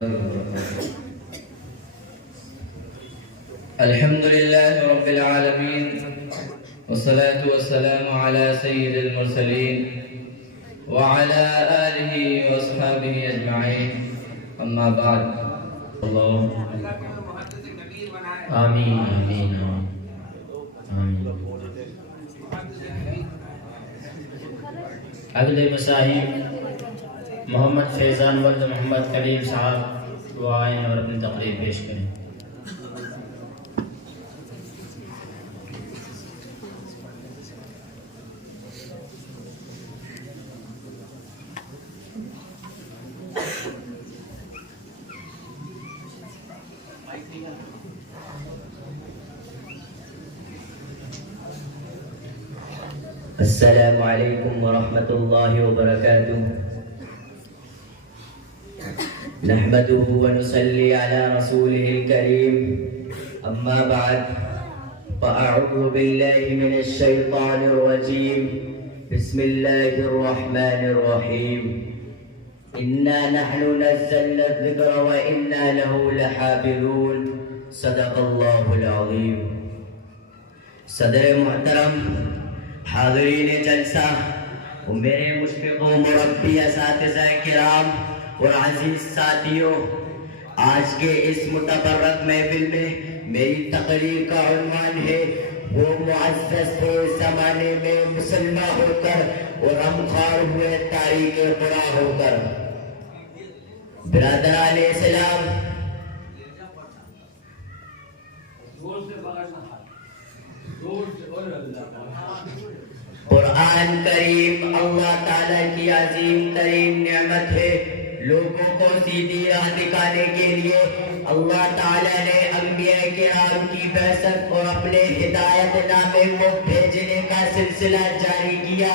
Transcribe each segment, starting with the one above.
الحمد لله رب العالمين والصلاة والسلام على سيد المرسلين وعلى آله وأصحابه أجمعين أما بعد الله آمین آمین آمین. اگلے مساہی محمد فیضان ولد محمد کلیم صاحب وہ آئیں اور اپنی تقریر پیش کریں. السلام علیکم ورحمۃ اللہ وبرکاتہ. نحمده ونصلي على رسوله الكريم. اما بعد فاعوذ بالله من الشيطان الرجيم. بسم الله الرحمن الرحيم. انا نحن نزلنا الذكر وانا له لحافظون. صدق الله العظيم. صدر محترم، حاضرین جلسہ و میرے مشفق و مربی اساتذہ کرام اور عزیز ساتھیوں، آج کے اس متبرک محفل میں میری تقریر کا عنوان ہے وہ معزز تھے زمانے میں مسلمان ہو کر اور غمخوار ہوئے تاریخ قرآن ہو کر. برادران اسلام، قرآن کریم اللہ تعالیٰ کی عظیم ترین نعمت ہے. لوگوں کو سیدھی راہ دکھانے کے لیے اللہ تعالیٰ نے انبیاء کرام کی بعثت اور اپنے ہدایت نامے کو بھیجنے کا سلسلہ جاری کیا.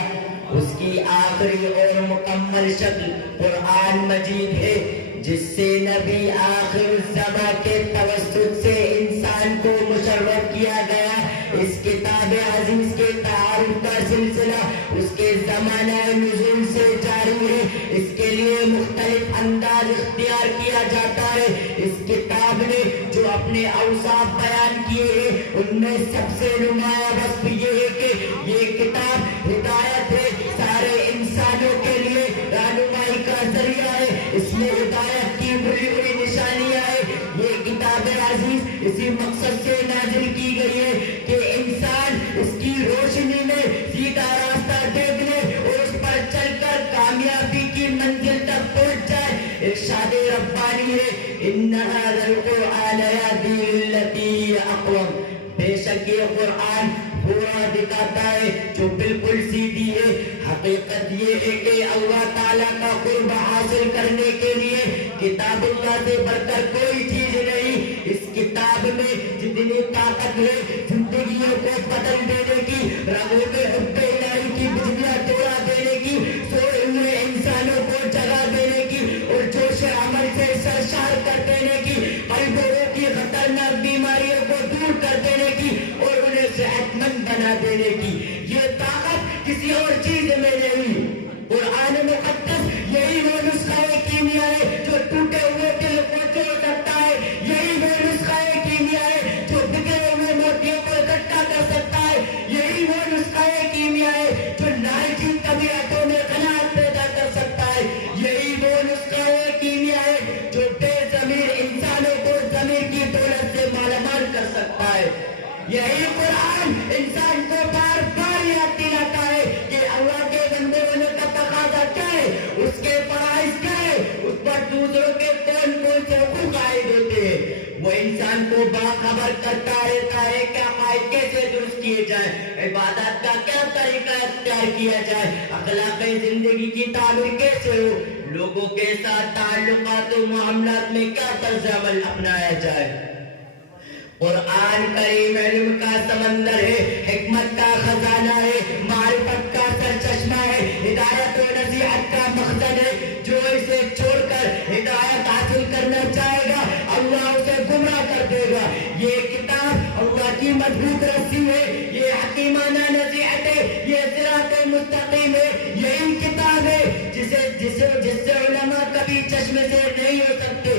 اس کی آخری اور مکمل شکل قرآن مجید ہے، جس سے نبی آخر الزماں کے توسط سے انسان کو مشرف کیا گیا. اس کتاب عزیز کے تعارف کا سلسلہ اس کے زمانہ نزول سے جاری ہے. اس کے لیے مختلف انداز اختیار کیا جاتا ہے. اس کتاب نے جو اپنے اوصاف بیان کیے ہیں ان میں سب سے نمایاں وصف یہ ہے کہ یہ کتاب ہدایت ہے، سارے انسانوں کے لیے رہنمائی کا ذریعہ ہے. اس میں ہدایت کی بڑی بڑی نشانیاں ہیں. یہ کتاب عزیز اسی مقصد سے نازل کی گئی ہے کہ انسان اس کی روشنی میں سیدھا راستہ دیکھ لے اور اس پر چل کر کامیابی کی منزل تک پہنچ جائے. ارشاد ربانی ہے ان ھذا القرآن یہدی للتی ہی اقوم. بے شک یہ قرآن پورا دکھاتا ہے جو بالکل سیدھی ہے. حقیقت یہ ہے کہ اللہ تعالیٰ کا قرب حاصل کرنے کے لیے کتاب اللہ سے بڑھ کر کوئی چیز نہیں. اس کتاب میں جتنی طاقت ہے زندگیوں کو بدل دینے کی، رگوں میں حب الہی کی بجلیاں توڑا دینے کی، سوئے ہوئے انسانوں کو جگا دینے کی اور جوش عمل سے سرشار کر دینے کی، قلبوں کی خطرناک بیماریوں کو دور کر دینے کی اور انہیں صحت مند بنا دینے کی. یہ طاقت کسی اور چیز میں نہیں. قرآن مقدس یہی وہ نسخہ کیمیا ہے جو ٹوٹے ہوئے دل کو جوڑ سکتا ہے. یہی وہ نسخہ کیمیا ہے جو بگڑے ہوئے موتیوں کو اکٹھا کر سکتا ہے. یہی وہ نسخہ کیمیا ہے جو ناجی طبیعتوں میں قناعت پیدا کر سکتا ہے. یہی وہ نسخہ کیمیا ہے جو بے ضمیر انسانوں کو ضمیر کی دولت سے مالا مال کر سکتا ہے. یہی قرآن انسان کو بار بار یاد دلاتا ہے کہ اللہ کے بندے ہونے کا تقاضا کیا ہے، اس کے فرائض کیا ہے، اس پر دوسروں کے کون کون سے حقوق عائد ہوتے ہیں. وہ انسان کو باخبر کرتا رہتا ہے کہ عقائد کیسے درست کیے جائیں، عبادات کا کیا طریقہ اختیار کیا جائے، اخلاق زندگی کی تعمیر کیسے ہو، لوگوں کے ساتھ تعلقات و معاملات میں کیا طرز عمل اپنایا جائے. قرآن کریم علم کا سمندر ہے، حکمت کا خزانہ ہے، معرفت کا سرچشمہ ہے، ہدایت و نصیحت کا مخزن ہے. جو اسے چھوڑ کر ہدایت حاصل کرنا چاہے گا اللہ اسے گمراہ کر دے گا. یہ کتاب اللہ کی مضبوط رسی ہے، یہ حکیمانہ نصیحت ہے، یہ صراط مستقیم ہے. یہی کتاب ہے جس سے علماء کبھی چشمے سے نہیں ہو سکتے.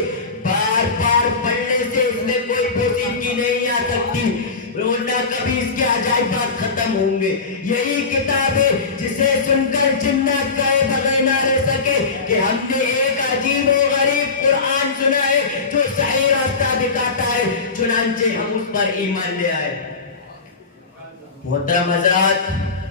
عجائبات ختم ہوں گے. یہی کتاب ہے جسے سن کر جنات گائے بغیر نہ رہ سکے کہ ہم نے ایک عجیب و غریب قرآن سنا ہے جو صحیح راستہ دکھاتا ہے, چنانچہ ہم اس پر ایمان لے آئے. محترم حضرات,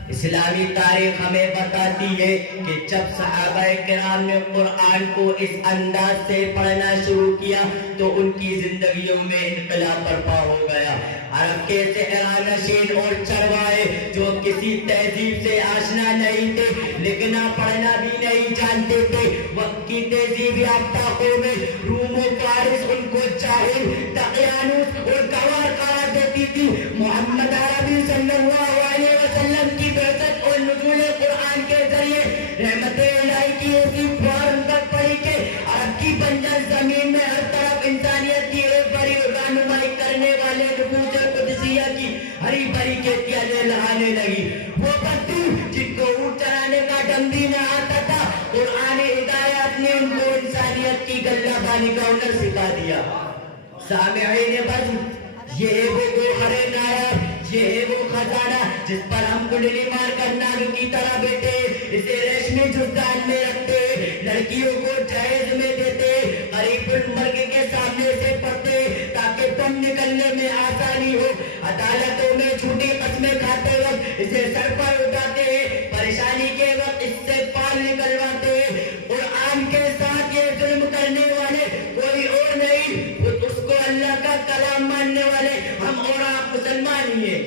اسلامی تاریخ ہمیں بتاتی ہے کہ جب صحابہ کرام نے قرآن کو اس انداز سے پڑھنا شروع کیا تو ان کی زندگیوں میں انقلاب برپا ہو گیا. عرب کے صحرا نشین اور چروائے جو کسی تہذیب سے آشنا نہیں تھے, لکھنا پڑھنا بھی نہیں جانتے تھے, وقت کی تہذیب یافتہ قومیں روم و فارس ان کو جاہل, دقیانوس اور گوار قرار دیتی تھی. محمد عربی صلی اللہ علیہ وسلم کی بعثت اور نزول قرآن کے ذریعے رحمت الہی کی ایسی فوار ان تک پڑی کہ عرب کی بنجر زمین میں ہر طرف انسانیت کی ایک بڑی رہنمائی کرنے والے نفوذ قدسیہ کی ہری بھری کھیتیاں لہلانے لگی. وہ بدو جن کو اونٹ چرانے کا ڈنگ بھی نہ آتا تھا, قرآن ہدایات نے ان کو انسانیت کی گلہ بانی کا ہنر سکھا دیا. سامعین بزم, یہ ہے وہ گوہر نایاب, یہ ہے وہ خزانہ جس پر ہم کنڈلی مار کر ناگن کی طرح بیٹھے, اسے ریشمی جزدان میں رکھتے, لڑکیوں کو جہیز میں دیتے, قریب المرگ کے سامنے سے پڑھتے تاکہ دم نکلنے میں آسانی ہو. عدالتوں میں جھوٹی قسمیں کھاتے وقت اسے سر پر اٹھاتے, پریشانی کے وقت اس سے پال نکلواتے. قرآن کے ساتھ یہ ظلم کرنے والے کوئی اور نہیں, خود اس کو اللہ کا کلام ماننے والے ہم اور آپ مسلمان ہی ہیں.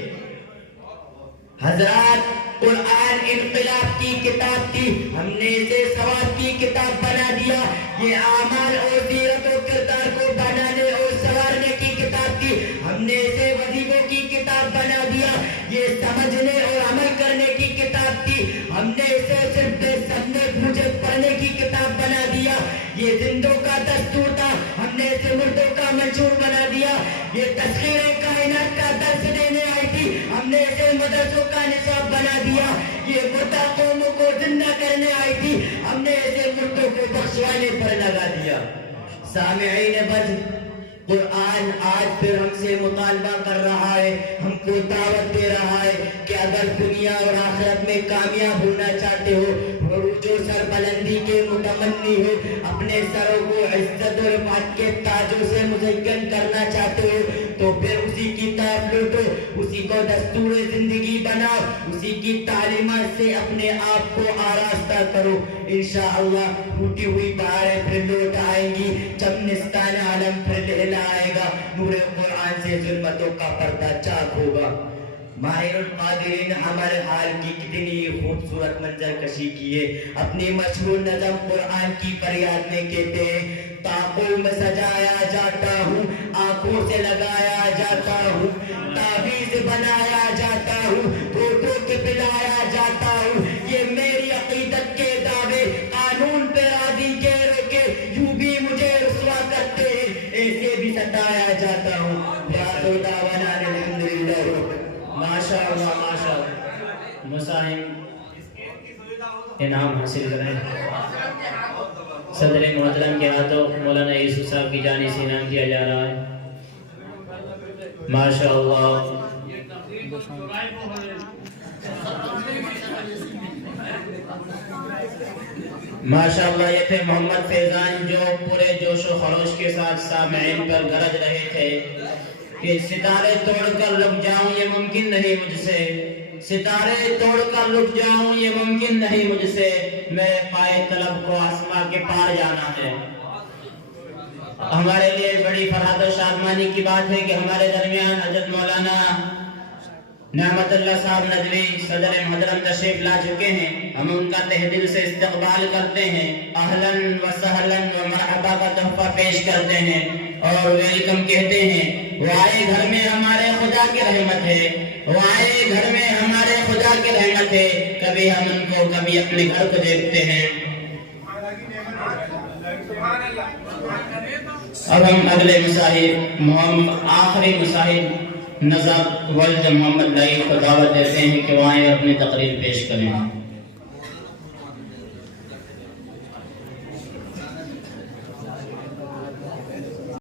حضرات, قرآن انقلاب کی کتاب تھی, ہم نے اسے ثواب کی کتاب بنا دیا. یہ اعمال اور سیرت و کردار کو بنانے اور سنوارنے کی کتاب تھی, ہم نے اسے وظیفوں کی کتاب بنا دیا. یہ سمجھنے اور عمل کرنے کی کتاب تھی, ہم نے اسے صرف سامنے مجھے پڑھنے کی کتاب بنا دیا. یہ زندوں کا دستور تھا, ہم نے اسے مردوں کا منشور بنا دیا. یہ تسخیر کائنات کا درس دینے آئی تھی, ہم نے اسے مدرسوں کا نصاب بنا دیا. یہ مردہ قوموں کو زندہ کرنے آئی تھی, ہم نے اسے مردوں کو بخشوانے پر لگا دیا. سامعین بزم, قرآن آج پھر ہم سے مطالبہ کر رہا ہے, ہم کو دعوت دے رہا ہے کہ اگر دنیا اور آخرت میں کامیاب ہونا چاہتے ہو, عروج و سربلندی کے متمنی ہو, اپنے سروں کو عزت اور رفعت کے تاجوں سے مزین کرنا چاہتے ہو, تو پھر اسی کی طرف لوٹو, اسی کو دستور زندگی بناؤ, اسی کی تعلیمات سے اپنے آپ کو آراستہ کرو. انشاءاللہ ٹوٹی ہوئی بہاریں پھر لوٹ آئیں گی, چمنستان عالم پھر لہلا آئے گا, نور قرآن سے ظلمتوں کا پردہ چاک ہوگا. ماہر القادرین ہمارے حال کی کتنی خوبصورت منظر کشی کی ہے. اپنی مشہور نظم قرآن کی فریاد میں کہتے ہیں, طاقوں میں سجایا جاتا ہوں, آنکھوں سے لگایا جاتا ہوں, تعویذ بنایا جاتا ہوں, دھو کے پلایا جاتا ہوں. یہ میری عقیدت کے دعوے قانون پہ راضی کے روکے یوں بھی مجھے رسوا کرتے ہیں, ایسے بھی ستایا جاتا ہوں. ماشاء اللہ ماشاء اللہ. مساہم انعام حاصل کریں. صدر محترم کے ہاتھوں مولانا یوسف صاحب کی جانب سے انعام دیا جا رہا ہے. ماشاء اللہ. ماشاء اللہ. یہ تھے محمد فیضان جو پورے جوش و خروش کے ساتھ سامعین پر گرج رہے تھے کہ ستارے توڑ کر رک جاؤں یہ ممکن نہیں مجھ سے, ستارے توڑ کر رک جاؤں یہ ممکن نہیں مجھ سے, میرے پائے طلب کو آسماں کے پار جانا ہے. ہمارے لیے بڑی فرحت و شادمانی کی بات ہے کہ ہمارے درمیان حضرت مولانا نعمت اللہ صاحب ندوی صدر محترم تشریف لا چکے ہیں. ہم ان کا تہ دل سے استقبال کرتے ہیں, اہلاً و سہلاً و مرحبا کا تحفہ پیش کرتے ہیں اور ویلکم کہتے ہیں. وہ آئے گھر میں ہمارے خدا کی رحمت ہے, وہ آئے گھر میں ہمارے خدا کی رحمت ہے, کبھی ہم ان کو کبھی اپنے گھر کو دیکھتے ہیں. اب ہم اگلے مصاحب آخری مصاحب نظر ولد محمد لائی کو دعوت دیتے ہیں کہ وہ آئیں اور اپنی تقریر پیش کریں.